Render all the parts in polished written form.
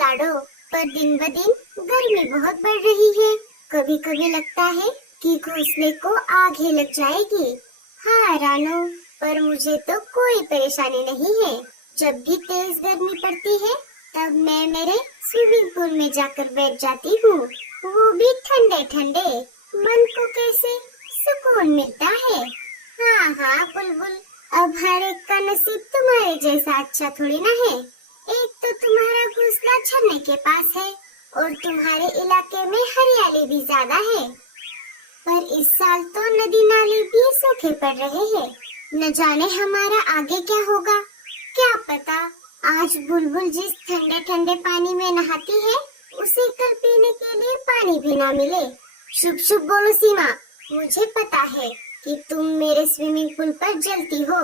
लाडो, पर दिन ब दिन गर्मी बहुत बढ़ रही है। कभी कभी लगता है कि घोंसले को आग ही लग जाएगी। हाँ रानो, पर मुझे तो कोई परेशानी नहीं है। जब भी तेज गर्मी पड़ती है तब मैं मेरे स्विमिंग पूल में जाकर बैठ जाती हूँ, वो भी ठंडे ठंडे। मन को कैसे सुकून मिलता है। हाँ हाँ बुलबुल, अब हर एक का नसीब तुम्हारे जैसा अच्छा थोड़ी ना है। एक तो तुम्हारा घोंसला झरने के पास है और तुम्हारे इलाके में हरियाली भी ज्यादा है। पर इस साल तो नदी नाले भी सूखे पड़ रहे हैं। न जाने हमारा आगे क्या होगा। क्या पता आज बुलबुल जिस ठंडे ठंडे पानी में नहाती है उसे कल पीने के लिए पानी भी ना मिले। शुभ शुभ बोलो सीमा, मुझे पता है कि तुम मेरे स्विमिंग पूल पर जलती हो।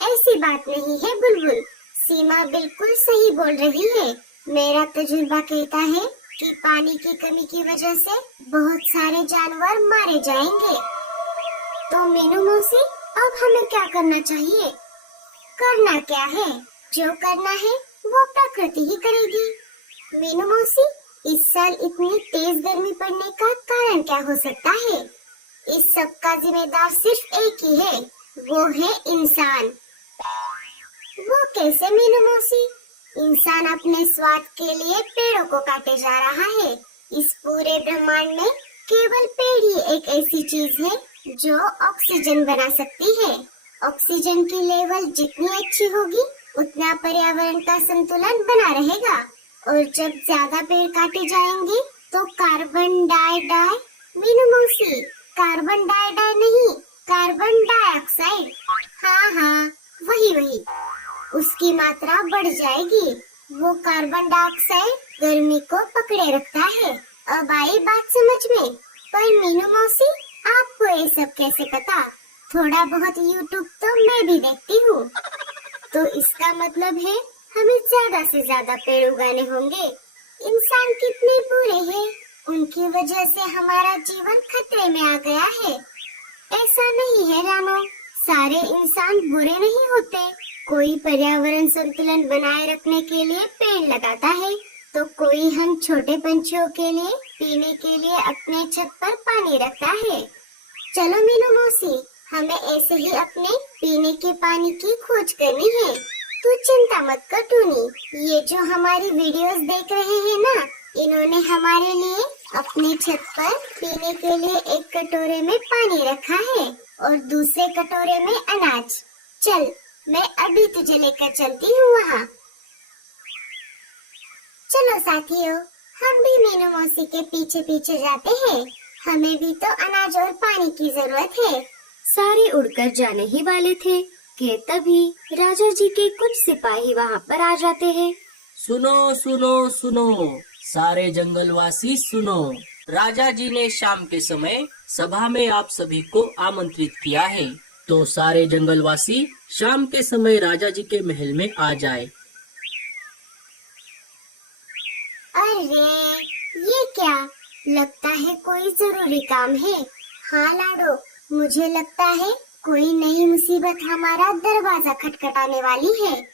ऐसी बात नहीं है बुलबुल, सीमा बिल्कुल सही बोल रही है। मेरा तजुर्बा कहता है कि पानी की कमी की वजह से बहुत सारे जानवर मारे जाएंगे। तो मीनू मौसी, अब हमें क्या करना चाहिए? करना क्या है, जो करना है वो प्रकृति ही करेगी। मीनू मौसी, इस साल इतनी तेज गर्मी पड़ने का कारण क्या हो सकता है? इस सब का जिम्मेदार सिर्फ एक ही है, वो है इंसान। वो कैसे मीनू मौसी? इंसान अपने स्वार्थ के लिए पेड़ों को काटे जा रहा है। इस पूरे ब्रह्मांड में केवल पेड़ ही एक ऐसी चीज है जो ऑक्सीजन बना सकती है। ऑक्सीजन की लेवल जितनी अच्छी होगी उतना पर्यावरण का संतुलन बना रहेगा। और जब ज्यादा पेड़ काटे जाएंगे तो कार्बन मीनू मौसी, कार्बन नहीं, कार्बन डाइऑक्साइड, हाँ हाँ वही, उसकी मात्रा बढ़ जाएगी। वो कार्बन डाइऑक्साइड गर्मी को पकड़े रखता है। अब आई बात समझ में। पर मीनू मौसी, आपको ये सब कैसे पता? थोड़ा बहुत यूट्यूब तो मैं भी देखती हूँ। तो इसका मतलब है हमें ज्यादा से ज्यादा पेड़ उगाने होंगे। इंसान कितने बुरे हैं, उनकी वजह से हमारा जीवन खतरे में आ गया है। ऐसा नहीं है रानो, सारे इंसान बुरे नहीं होते। कोई पर्यावरण संतुलन बनाए रखने के लिए पेड़ लगाता है, तो कोई हम छोटे पंछियों के लिए पीने के लिए अपने छत पर पानी रखता है। चलो मीनू मौसी, हमें ऐसे ही अपने पीने के पानी की खोज करनी है। तू चिंता मत कर टूनी, ये जो हमारी वीडियोस देख रहे हैं ना, इन्होंने हमारे लिए अपने छत पर पीने के लिए एक कटोरे में पानी रखा है और दूसरे कटोरे में अनाज। चल, मैं अभी तुझे लेकर चलती हूँ वहाँ। चलो साथियों, हम भी मीनू मौसी के पीछे पीछे जाते हैं। हमें भी तो अनाज और पानी की जरूरत है। सारे उड़कर जाने ही वाले थे कि तभी राजा जी के कुछ सिपाही वहाँ पर आ जाते हैं। सुनो सुनो सुनो, सारे जंगलवासी सुनो। राजा जी ने शाम के समय सभा में आप सभी को आमंत्रित किया है, तो सारे जंगलवासी शाम के समय राजा जी के महल में आ जाए। अरे ये क्या, लगता है कोई जरूरी काम है। हाँ लाडो, मुझे लगता है कोई नई मुसीबत हमारा दरवाजा खटखटाने वाली है।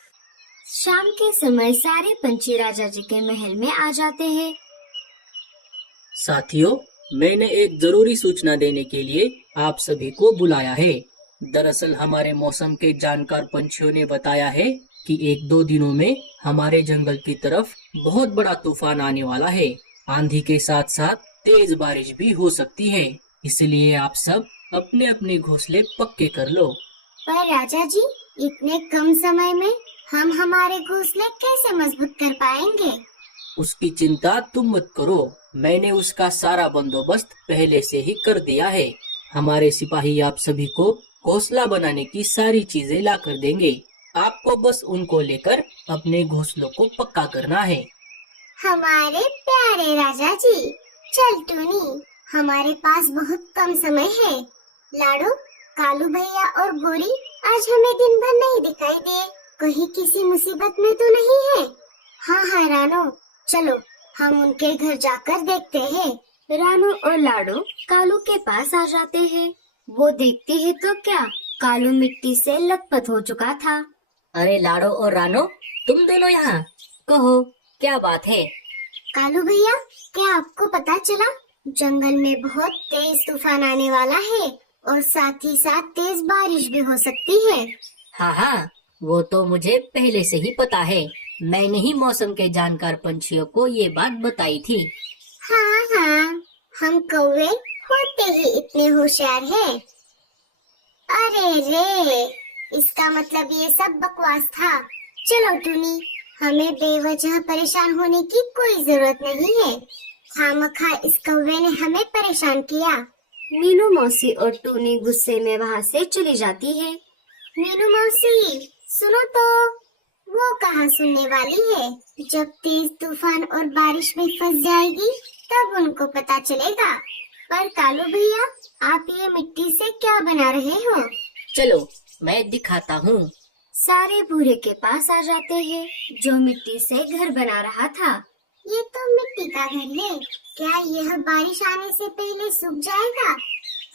शाम के समय सारे पंछी राजा जी के महल में आ जाते हैं। साथियों, मैंने एक जरूरी सूचना देने के लिए आप सभी को बुलाया है। दरअसल हमारे मौसम के जानकार पंछियों ने बताया है कि 1-2 दिनों में हमारे जंगल की तरफ बहुत बड़ा तूफान आने वाला है। आंधी के साथ साथ तेज बारिश भी हो सकती है, इसलिए आप सब अपने अपने घोंसले पक्के कर लो। पर राजा जी, इतने कम समय में हम हमारे घोंसले कैसे मजबूत कर पाएंगे? उसकी चिंता तुम मत करो, मैंने उसका सारा बंदोबस्त पहले से ही कर दिया है। हमारे सिपाही आप सभी को घोंसला बनाने की सारी चीजें ला कर देंगे। आपको बस उनको लेकर अपने घोंसलों को पक्का करना है। हमारे प्यारे राजा जी, चल टूनी, हमारे पास बहुत कम समय है। लाडू, कालू भैया और गोरी आज हमें दिन भर नहीं दिखाई दिए, कहीं किसी मुसीबत में तो नहीं है? हाँ रानो, चलो हम उनके घर जाकर देखते हैं। रानू और लाडू कालू के पास आ जाते हैं। वो देखते हैं तो क्या, कालू मिट्टी से लथपथ हो चुका था। अरे लाडो और रानो, तुम दोनों यहाँ? कहो क्या बात है? कालू भैया, क्या आपको पता चला जंगल में बहुत तेज तूफान आने वाला है और साथ ही साथ तेज बारिश भी हो सकती है। हाँ हाँ, वो तो मुझे पहले से ही पता है। मैंने ही मौसम के जानकार पंछियों को ये बात बताई थी। हाँ हाँ, हम कौवे होते ही इतने होशियार हैं। अरे रे, इसका मतलब ये सब बकवास था। चलो टूनी, हमें बेवजह परेशान होने की कोई जरूरत नहीं है। खामखा इस कौवे ने हमें परेशान किया। मीनू मौसी और टूनी गुस्से में वहाँ से चली जाती है। मीनू मौसी, सुनो तो। वो कहाँ सुनने वाली है। जब तेज तूफान और बारिश में फंस जाएगी तब उनको पता चलेगा। पर कालू भैया, आप ये मिट्टी से क्या बना रहे हो? चलो मैं दिखाता हूँ। सारे भूरे के पास आ जाते हैं, जो मिट्टी से घर बना रहा था। ये तो मिट्टी का घर है। क्या यह बारिश आने से पहले सूख जाएगा?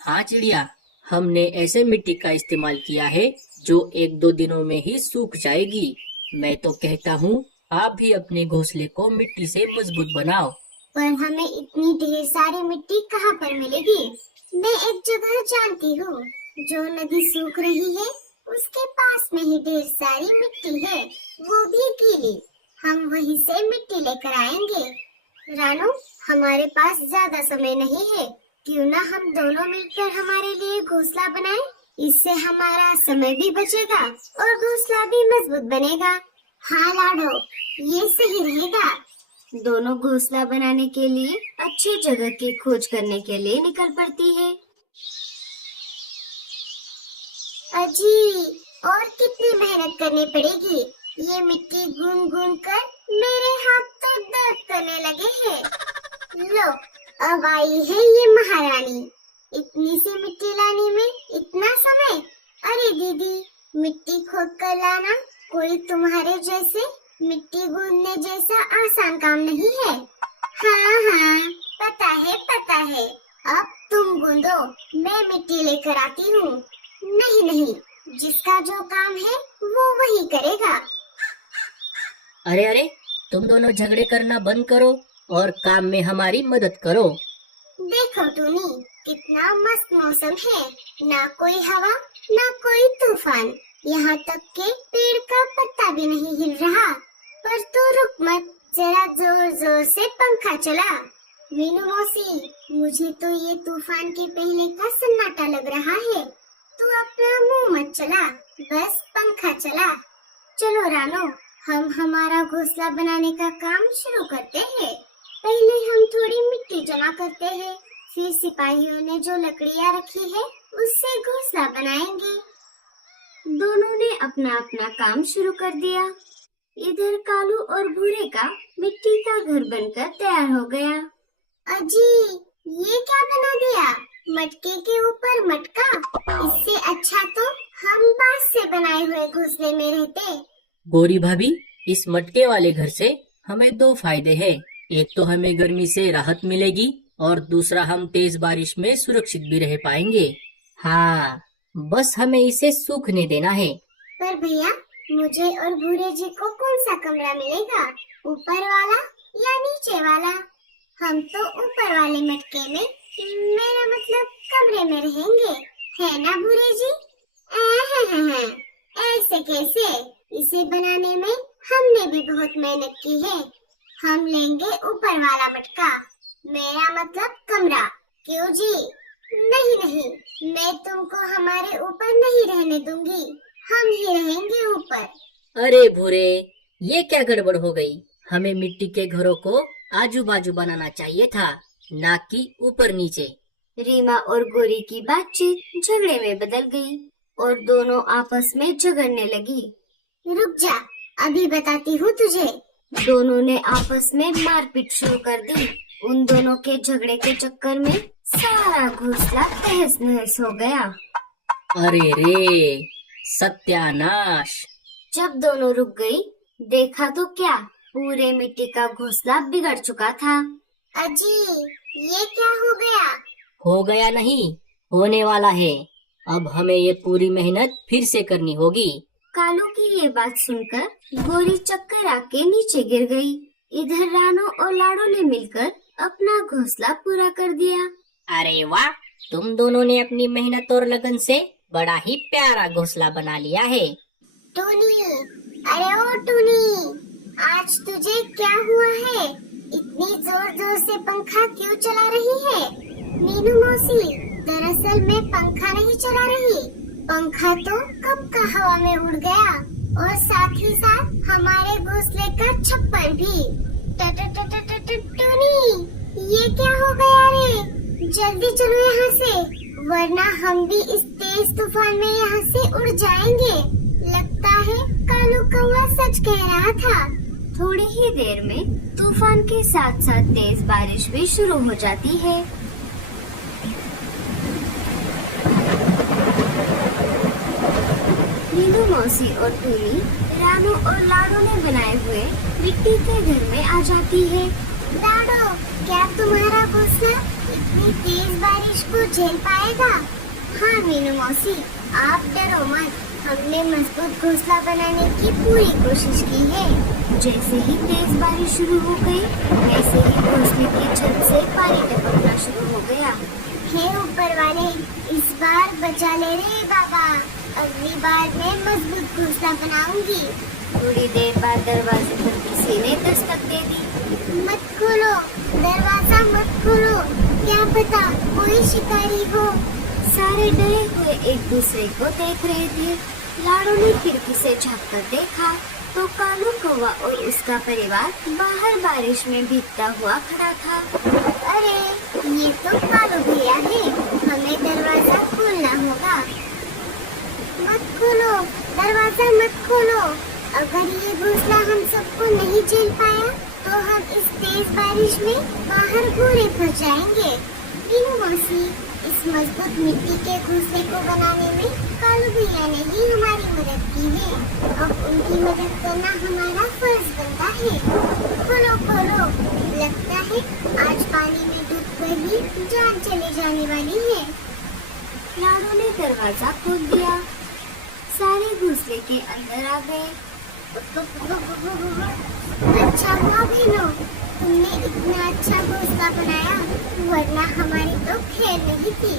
हाँ चिड़िया, हमने ऐसे मिट्टी का इस्तेमाल किया है जो 1-2 दिनों में ही सूख जाएगी। मैं तो कहता हूँ आप भी अपने घोंसले को मिट्टी से मजबूत बनाओ। पर हमें इतनी ढेर सारी मिट्टी कहाँ पर मिलेगी? मैं एक जगह जानती हूँ, जो नदी सूख रही है उसके पास में ही ढेर सारी मिट्टी है, वो भी गीली। हम वहीं से मिट्टी लेकर आएंगे। रानू, हमारे पास ज्यादा समय नहीं है। क्यों ना हम दोनों मिलकर हमारे लिए घोंसला बनाएं? इससे हमारा समय भी बचेगा और घोंसला भी मजबूत बनेगा। हाँ लाडो, ये सही रहेगा। दोनों घोंसला बनाने के लिए अच्छी जगह की खोज करने के लिए निकल पड़ती है। अजी, और कितनी मेहनत करनी पड़ेगी। ये मिट्टी गूंद गूंद कर मेरे हाथ तो दर्द करने लगे हैं। लो, अब आई है ये महारानी। इतनी सी मिट्टी लाने में इतना समय? अरे दीदी, मिट्टी खोद कर लाना कोई तुम्हारे जैसे मिट्टी गूंदने जैसा आसान काम नहीं है। हाँ हाँ, पता है। अब तुम गूंदो, मैं मिट्टी लेकर आती हूँ। नहीं नहीं, जिसका जो काम है वो वही करेगा। अरे अरे, तुम दोनों झगड़े करना बंद करो और काम में हमारी मदद करो। देखो टूनी, कितना मस्त मौसम है। ना कोई हवा, ना कोई तूफान, यहाँ तक के पेड़ का पत्ता भी नहीं हिल रहा। पर तू रुक मत, जरा जोर जोर से पंखा चला। मीनू मौसी, मुझे तो ये तूफान के पहले का सन्नाटा लग रहा है। तू अपना मुंह मत चला, बस पंखा चला। चलो रानो, हम हमारा घोंसला बनाने का काम शुरू करते हैं। पहले हम थोड़ी मिट्टी जमा करते हैं, फिर सिपाहियों ने जो लकड़ियाँ रखी है उससे घोंसला बनाएंगे। दोनों ने अपना अपना काम शुरू कर दिया। इधर कालू और भूरे का मिट्टी का घर बनकर तैयार हो गया। अजी, ये क्या बना दिया? मटके के ऊपर मटका। इससे अच्छा तो हम बांस से बनाए हुए घोंसले में रहते। गौरी भाभी, इस मटके वाले घर से हमें 2 फायदे हैं। एक तो हमें गर्मी से राहत मिलेगी और दूसरा हम तेज बारिश में सुरक्षित भी रह पाएंगे। हाँ, बस हमें इसे सूखने देना है। पर भैया, मुझे और भूरे जी को कौन सा कमरा मिलेगा? ऊपर वाला या नीचे वाला? हम तो ऊपर वाले मटके में, मेरा मतलब कमरे में रहेंगे, है ना भूरे जी? ऐसे कैसे? इसे बनाने में हमने भी बहुत मेहनत की है। हम लेंगे ऊपर वाला मटका, मेरा मतलब कमरा। क्यों जी? नहीं, मैं तुमको हमारे ऊपर नहीं रहने दूंगी। हम ही रहेंगे ऊपर। अरे भूरे, ये क्या गड़बड़ हो गई? हमें मिट्टी के घरों को आजू बाजू बनाना चाहिए था, ना कि ऊपर नीचे। रीमा और गोरी की बातचीत झगड़े में बदल गई और दोनों आपस में झगड़ने लगी। रुक जा, अभी बताती हूँ तुझे। दोनों ने आपस में मारपीट शुरू कर दी। उन दोनों के झगड़े के चक्कर में सारा घोंसला तहस नहस हो गया। अरे रे, सत्यानाश! जब दोनों रुक गई, देखा तो क्या, पूरे मिट्टी का घोंसला बिगड़ चुका था। अजी, ये क्या हो गया? हो गया नहीं, होने वाला है। अब हमें ये पूरी मेहनत फिर से करनी होगी। कालू की ये बात सुनकर गोरी चक्कर आके नीचे गिर गई। इधर रानो और लाडो ने मिलकर अपना घोंसला पूरा कर दिया। अरे वाह, तुम दोनों ने अपनी मेहनत और लगन से बड़ा ही प्यारा घोंसला बना लिया है। टूनी, अरे ओ टूनी, आज तुझे क्या हुआ है? इतनी जोर जोर से पंखा क्यों चला रही है? मीनू मौसी, दरअसल मैं पंखा नहीं चला रही, पंखा तो कब का हवा में उड़ गया और साथ ही साथ हमारे घोंसले का छप्पर भी। टूनी, ये क्या हो गया रे? जल्दी चलो यहाँ से, वरना हम भी इस तेज तूफान में यहाँ से उड़ जाएंगे। लगता है कालू कौवा सच कह रहा था। थोड़ी ही देर में तूफान के साथ साथ तेज बारिश भी शुरू हो जाती है। नीलू मौसी और टूनी रानू और लाडो ने बनाए हुए मिट्टी के घर में आ जाती है। लाडो, क्या तुम्हारा घोंसला इतनी तेज बारिश को झेल पाएगा? हाँ मीनू मौसी, आप डरो मत, हमने मजबूत घोंसला बनाने की पूरी कोशिश की है। जैसे ही तेज बारिश शुरू हो गई, वैसे ही घोंसले की छत से पानी टपकना शुरू हो गया। हे ऊपर वाले, इस बार बचा ले रे बाबा, अगली बार मैं मजबूत घोंसला बनाऊंगी। थोड़ी देर बाद दरवाजे पर किसी ने दस्तक दे दी। मत खोलो, दरवाजा मत खोलो, क्या पता कोई शिकारी हो। सारे डरे हुए एक दूसरे को देख रहे थे। लाडो ने खिड़की से झांककर देखा तो कालू कौवा और उसका परिवार बाहर बारिश में भीगता हुआ खड़ा था। अरे, ये तो कालू भैया है, हमें दरवाजा खोलना होगा। मत खोलो, दरवाजा मत खोलो, अगर ये घोंसला हम सबको नहीं झेल पाया तो हम इस तेज बारिश में बाहर पूरे फंस जाएंगे। मीनू मौसी, इस मजबूत मिट्टी के घोंसले को बनाने में कालू भैया ने ही हमारी मदद की है। अब उनकी मदद करना हमारा फर्ज बनता है। खोलो खोलो, लगता है आज पानी में डूबकर ही जान चली जाने वाली है। लाडो ने दरवाजा खोल दिया। सारे घोंसले के अंदर आ गए। अच्छा हुआ बहनों, तुमने इतना अच्छा घोंसला बनाया, वरना हमारी तो खैर नहीं थी।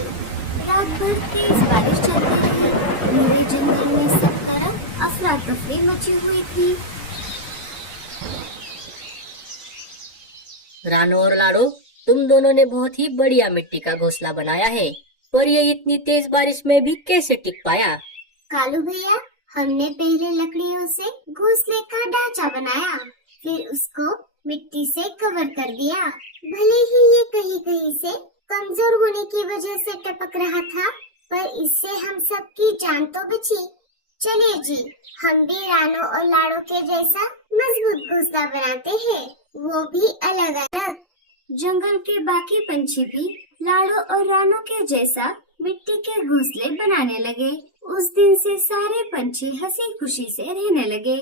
रात भर तेज बारिश चलती रही। पूरे जंगल में सब तरफ अफरा तफरी मची हुई थी। रानू और लाडो, तुम दोनों ने बहुत ही बढ़िया मिट्टी का घोंसला बनाया है, पर ये इतनी तेज बारिश में भी कैसे टिक पाया? कालू भैया, हमने पहले लकड़ियों से घोंसले का ढांचा बनाया, फिर उसको मिट्टी से कवर कर दिया। भले ही ये कहीं कहीं से कमजोर होने की वजह से टपक रहा था, पर इससे हम सबकी जान तो बची। चलिए जी, हम भी रानो और लाडो के जैसा मजबूत घोंसला बनाते हैं, वो भी अलग अलग। जंगल के बाकी पंछी भी लाडो और रानो के जैसा मिट्टी के घोंसले बनाने लगे। उस दिन से सारे पंछी हंसी खुशी से रहने लगे।